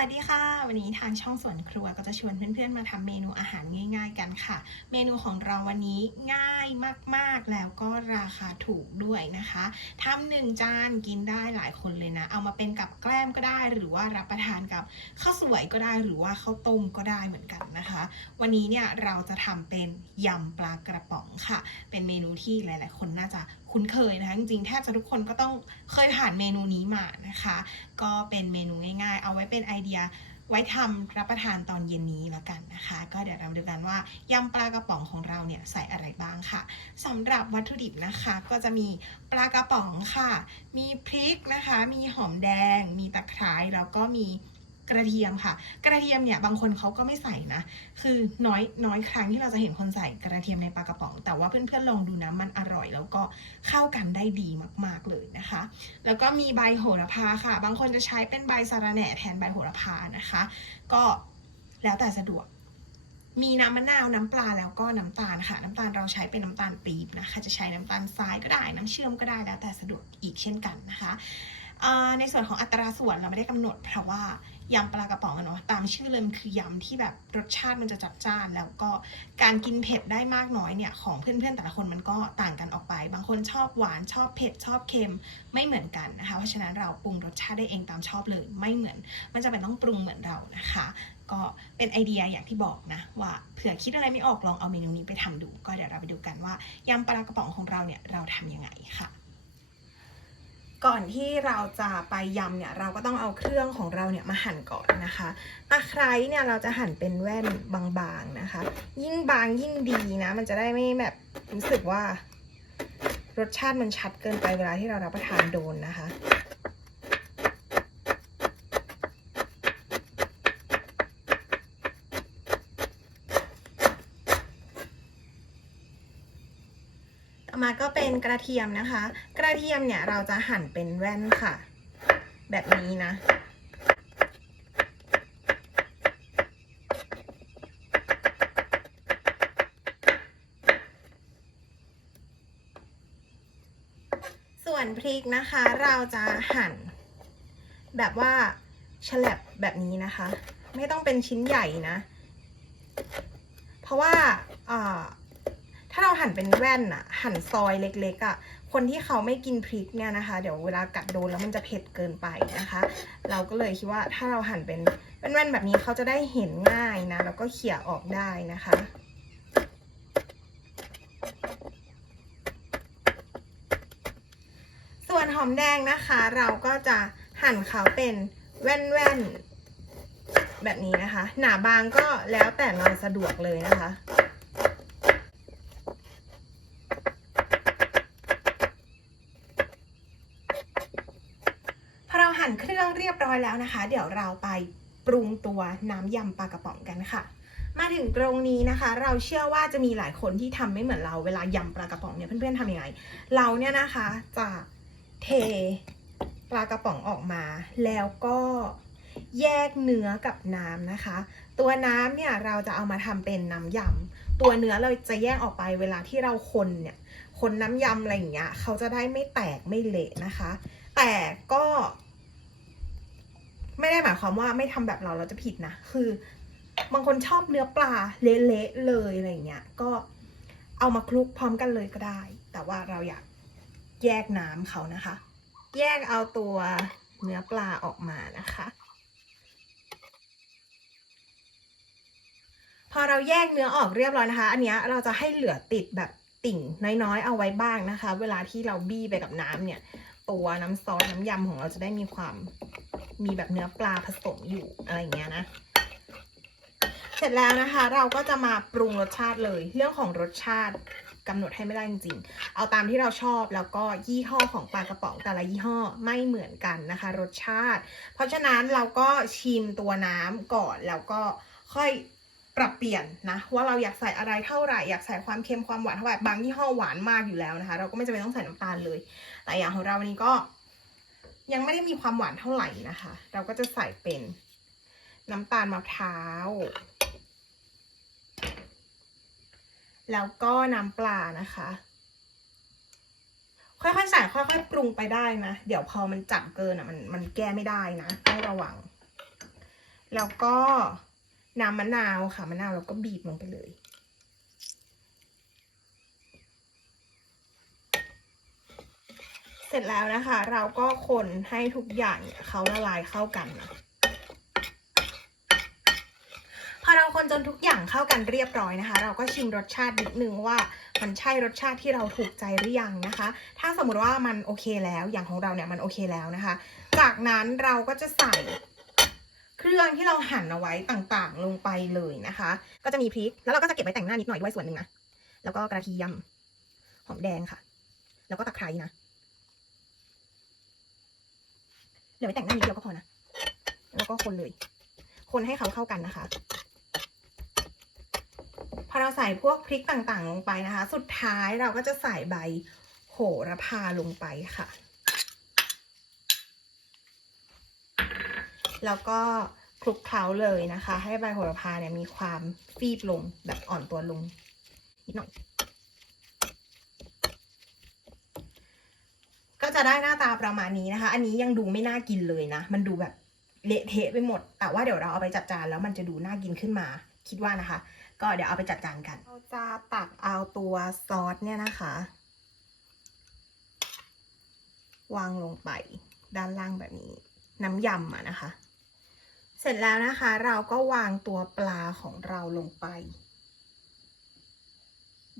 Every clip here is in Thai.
วัสดีค่ะ วันนี้ทางช่องสวนครัวก็จะชวนเพื่อนๆมาทำเมนูอาหารง่าย ๆ กันค่ะ เมนูของเราวันนี้ง่ายมากๆแล้วก็ราคาถูกด้วยนะคะทำหนึ่งจานกินได้หลายคนเลยนะ เอามาเป็นกับแกล้มก็ได้ หรือว่ารับประทานกับข้าวสวยก็ได้หรือว่าข้าวต้มก็ได้เหมือนกันนะคะ วันนี้เนี่ยเราจะทำเป็นยำปลากระป๋องค่ะ เป็นเมนูที่หลาย ๆ คนน่าจะ คุ้นเคยนะคะจริงๆแทบจะทุกคนก็ต้องเคยผ่านเมนูนี้มานะคะ ก็เป็นเมนูง่ายๆ เอาไว้เป็นไอเดียไว้ทำรับประทานตอนเย็นนี้แล้วกันนะคะ ก็เดี๋ยวเราดูกันว่ายำปลากระป๋องของเราเนี่ยใส่อะไรบ้างค่ะสำหรับวัตถุดิบนะคะก็จะมีปลากระป๋องค่ะ มีพริกนะคะ มีหอมแดง มีตะไคร้แล้วก็มี กระเทียมค่ะ กระเทียมเนี่ยบางคนเขาก็ไม่ใส่นะ คือน้อยน้อยครั้งที่เราจะเห็นคนใส่กระเทียมในปลากระป๋อง แต่ว่าเพื่อนๆลองดูนะมันอร่อยแล้วก็เข้ากันได้ดีมากๆเลยนะคะ แล้วก็มีใบโหระพาค่ะ บางคนจะใช้เป็นใบสะระแหน่แทนใบโหระพานะคะ ก็แล้วแต่สะดวกมีน้ำมะนาวน้ำปลาแล้วก็น้ำตาลค่ะ น้ำตาลเราใช้เป็นน้ำตาลปี๊บนะคะ จะใช้น้ำตาลทรายก็ได้น้ำเชื่อมก็ได้แล้วแต่สะดวกอีกเช่นกันนะคะ ในส่วนของอัตราส่วนเราไม่ได้กำหนด เพราะว่ายำปลากระป๋องอะเนาะตามชื่อเลยมันคือยำที่แบบรสชาติมันจะจัดจ้าน แล้วก็การกินเผ็ดได้มากน้อยเนี่ยของเพื่อนๆแต่ละคนมันก็ต่างกันออกไป บางคนชอบหวานชอบเผ็ดชอบเค็มไม่เหมือนกันนะคะเพราะฉะนั้นเราปรุงรสชาติได้เองตามชอบเลย ไม่เหมือน มันจะเป็นต้องปรุงเหมือนเรานะคะ ก็เป็นไอเดียอย่างที่บอกนะว่าเผื่อคิดอะไรไม่ออกลองเอาเมนูนี้ไปทำดู ก็เดี๋ยวเราไปดูกันว่ายำปลากระป๋องของเราเนี่ยเราทำยังไงค่ะ ก่อนที่เราจะไปยำเนี่ยเราก็ต้องเอาเครื่องของเราเนี่ยมาหั่นก่อนนะคะตะไคร้เนี่ยเราจะหั่นเป็นแว่นบางๆนะคะ ยิ่งบางยิ่งดีนะ มันจะได้ไม่แบบรู้สึกว่ารสชาติมันชัดเกินไปเวลาที่เรารับประทานโดนนะคะ มาก็เป็นกระเทียมนะคะ กระเทียมเนี่ยเราจะหั่นเป็นแว่นค่ะ แบบนี้นะ ส่วนพริกนะคะเราจะหั่น แบบว่าฉลับแบบนี้นะคะ ไม่ต้องเป็นชิ้นใหญ่นะ เพราะว่าอ่า ถ้าเราหั่นเป็นแว่นอะหั่นซอยเล็กๆอะคนที่เขาไม่กินพริกเนี่ยนะคะ เดี๋ยวเวลากัดโดนแล้วมันจะเผ็ดเกินไปนะคะ เราก็เลยคิดว่าถ้าเราหั่นเป็นแว่นๆแบบนี้เขาจะได้เห็นง่ายนะแล้วก็เขี่ยออกได้นะคะส่วนหอมแดงนะคะ เราก็จะหั่นเขาเป็นแว่นๆแบบนี้นะคะ หนาบางก็แล้วแต่เราสะดวกเลยนะคะ พอเราหั่ นเครื่องเรียบร้อยแล้วนะคะ เดี๋ยวเราไปปรุงตัวน้ำยำปลากระป๋องกันค่ะ มาถึงตรงนี้นะคะ เราเชื่อว่าจะมีหลายคนที่ทำไม่เหมือนเราเวลายำปลากระป๋องเนี่ยเพื่อนๆทำยังไง เราเนี่ยนะคะจะเทปลากระป๋องออกมา แล้วก็แยกเนื้อกับน้ำนะคะ ตัวน้ำเนี่ยเราจะเอามาทำเป็นน้ำยำตัวเนื้อเราจะแยกออกไปเวลาที่เราคนเนี่ยคนน้ำยำอะไรอย่างเงี้ยเขาจะได้ไม่แตกไม่เละนะคะ แต่ก็ ไม่ได้หมายความว่าไม่ทำแบบเราเราจะผิดนะ คือบางคนชอบเนื้อปลาเละๆเลยอะไรอย่างเงี้ย ก็เอามาคลุกพร้อมกันเลยก็ได้ แต่ว่าเราอยากแยกน้ำเขานะคะ แยกเอาตัวเนื้อปลาออกมานะคะ พอเราแยกเนื้อออกเรียบร้อยนะคะ อันนี้เราจะให้เหลือติดแบบติ่งน้อยๆ เอาไว้บ้างนะคะ เวลาที่เราบี้ไปกับน้ำเนี่ย ตัวน้ำซอสน้ำยำของเราจะได้มีความ มีแบบเนื้อปลาผสมอยู่อะไรอย่างเงี้ยนะ เสร็จแล้วนะคะ เราก็จะมาปรุงรสชาติเลย เรื่องของรสชาติกำหนดให้ไม่ได้จริงๆ เอาตามที่เราชอบแล้วก็ยี่ห้อของปลากระป๋องแต่ละยี่ห้อไม่เหมือนกันนะคะ รสชาติ เพราะฉะนั้นเราก็ชิมตัวน้ำก่อนแล้วก็ค่อยปรับเปลี่ยนนะว่าเราอยากใส่อะไรเท่าไหร่อยากใส่ความเค็มความหวานเท่าไหร่บางยี่ห้อหวานมากอยู่แล้วนะคะ เราก็ไม่จำเป็นต้องใส่น้ำตาลเลย แต่อย่างของเราวันนี้ก็ ยังไม่ได้มีความหวานเท่าไหร่นะคะ เราก็จะใส่เป็นน้ำตาลมะพร้าว แล้วก็น้ำปลานะคะ ค่อยๆใส่ค่อยๆปรุงไปได้นะ เดี๋ยวพอมันจัดเกินอะมันมันแก้ไม่ได้นะต้องระวัง แล้วก็น้ำมะนาวค่ะมะนาวเราก็บีบลงไปเลย เสร็จแล้วนะคะ เราก็คนให้ทุกอย่างเนี่ยเขาละลายเข้ากันนะพอเราคนจนทุกอย่างเข้ากันเรียบร้อยนะคะ เราก็ชิมรสชาตินิดนึงว่ามันใช่รสชาติที่เราถูกใจหรือยังนะคะ ถ้าสมมติว่ามันโอเคแล้วอย่างของเราเนี่ยมันโอเคแล้วนะคะ จากนั้นเราก็จะใส่เครื่องที่เราหั่นเอาไว้ต่างๆ ลงไปเลยนะคะ ก็จะมีพริก แล้วเราก็จะเก็บไว้แต่งหน้านิดหน่อยด้วยส่วนหนึ่งนะ แล้วก็กระเทียม หอมแดงค่ะ แล้วก็ตะไคร้นะ เหลือไว้แต่งหน้านิดเดียวก็พอนะ แล้วก็คนเลย คนให้เขาเข้ากันนะคะ พอเราใส่พวกพริกต่างๆ ลงไปนะคะ สุดท้ายเราก็จะใส่ใบโหระพาลงไปค่ะ แล้วก็คลุกเคล้าเลยนะคะ ให้ใบโหระพาเนี่ยมีความฟีบลงแบบอ่อนตัวลงนิดหน่อย จะได้หน้าตาประมาณนี้นะคะ อันนี้ยังดูไม่น่ากินเลยนะ มันดูแบบเละเทะไปหมด แต่ว่าเดี๋ยวเราเอาไปจัดจานแล้วมันจะดูน่ากินขึ้นมา คิดว่านะคะ ก็เดี๋ยวเอาไปจัดจานกันเราจะตักเอาตัวซอสเนี่ยนะคะ วางลงไปด้านล่างแบบนี้ น้ำยำอะนะคะ เสร็จแล้วนะคะ เราก็วางตัวปลาของเราลงไป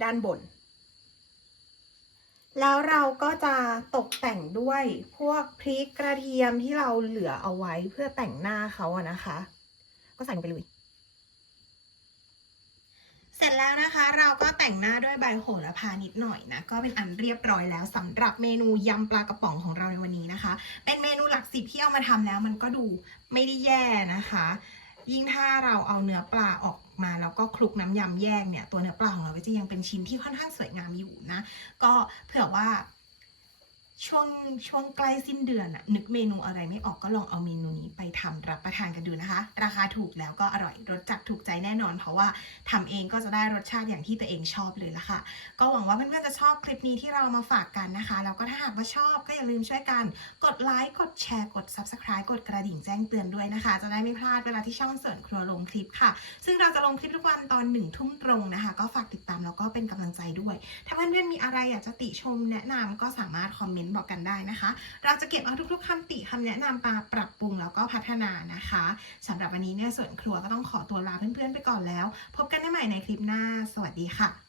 ด้านบน แล้วเราก็จะตกแต่งด้วยพวกพริกกระเทียมที่เราเหลือเอาไว้เพื่อแต่งหน้าเขาอะนะคะ ก็ใส่ลงไปเลย เสร็จแล้วนะคะ เราก็แต่งหน้าด้วยใบโหระพานิดหน่อยนะ ก็เป็นอันเรียบร้อยแล้วสำหรับเมนูยำปลากระป๋องของเราในวันนี้นะคะ เป็นเมนูหลักสิบที่เอามาทำแล้วมันก็ดูไม่ได้แย่นะคะ ยิ่งถ้าเราเอาเนื้อปลาออก มาแล้วก็คลุกน้ำยำแยกเนี่ยตัวเนื้อปลาของเราก็จะยังเป็นชิ้นที่ค่อนข้างสวยงามอยู่นะ ก็เผื่อว่า ช่วงช่วงใกล้สิ้นเดือนอะนึกเมนูอะไรไม่ออกก็ลองเอาเมนูนี้ไปทำรับประทานกันดูนะคะ ราคาถูกแล้วก็อร่อยรสจัดถูกใจแน่นอน เพราะว่าทำเองก็จะได้รสชาติอย่างที่ตัวเองชอบเลยละค่ะ ก็หวังว่าเพื่อนๆจะชอบคลิปนี้ที่เรามาฝากกันนะคะ แล้วก็ถ้าหากว่าชอบก็อย่าลืมช่วยกัน กดไลค์กดแชร์กด Subscribe กดกระดิ่งแจ้งเตือนด้วยนะคะ จะได้ไม่พลาดเวลาที่ช่องเสริญครัวลงคลิปค่ะ ซึ่งเราจะลงคลิปทุกวันตอนหนึ่งทุ่มตรงนะคะ ก็ฝากติดตามแล้วก็เป็นกำลังใจด้วย ถ้าเพื่อนๆมีอะไรอยากจะติชมแนะนำก็สามารถคอมเมนต์นต์บอกกันได้นะคะ เราจะเก็บเอาทุกๆคำติคำแนะนำมาปรับปรุงแล้วก็พัฒนานะคะสำหรับวันนี้เนี่ยส่วนครัวก็ต้องขอตัวลาเพื่อนๆไปก่อนแล้ว พบกันได้ใหม่ในคลิปหน้า สวัสดีค่ะ